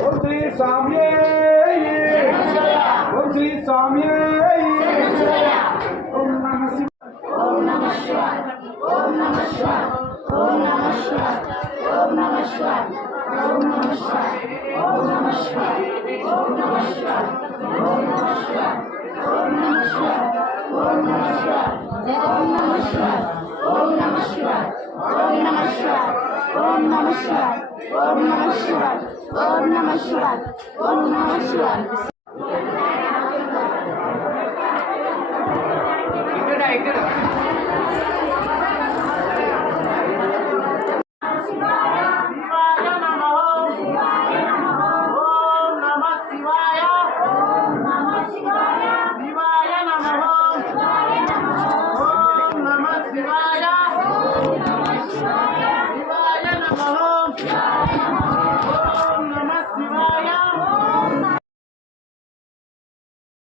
ಓಂ ಶ್ರೀ ಸ್ವಾಮಿಯೇ ಓಂ ಶ್ರೀ ಸ್ವಾಮಿಯೇ ಓಂ ನಮಃ ಶಿವಾಯ ಓಂ ನಮಃ ಶಿವಾಯ ಓಂ ನಮಃ ಶಿವಾಯ ಓಂ ನಮಃ ಶಿವಾಯ ಓಂ ನಮಃ ಶಿವಾಯ ಓಂ ನಮಃ ಶಿವಾಯ ಓಂ ನಮಃ ಶಿವಾಯ ಓಂ ನಮಃ ಶಿವಾಯ ಓಂ ನಮಃ ಶಿವಾಯ ಓಂ ನಮಃ ಶಿವಾಯ ಓಂ ನಮಃ ಶಿವಾಯ ಓಂ ನಮಃ ಶಿವಾಯ ಓಂ ನಮಃ ಶಿವಾಯ ಓಂ ನಮಃ ಶಿವಾಯ ಓಂ ನಮಃ ಶಿವಾಯ ಓಂ ನಮಃ ಶಿವಾಯ ಓಂ ನಮಃ ಶಿವಾಯ ಓಂ ನಮಃ ಶಿವಾಯ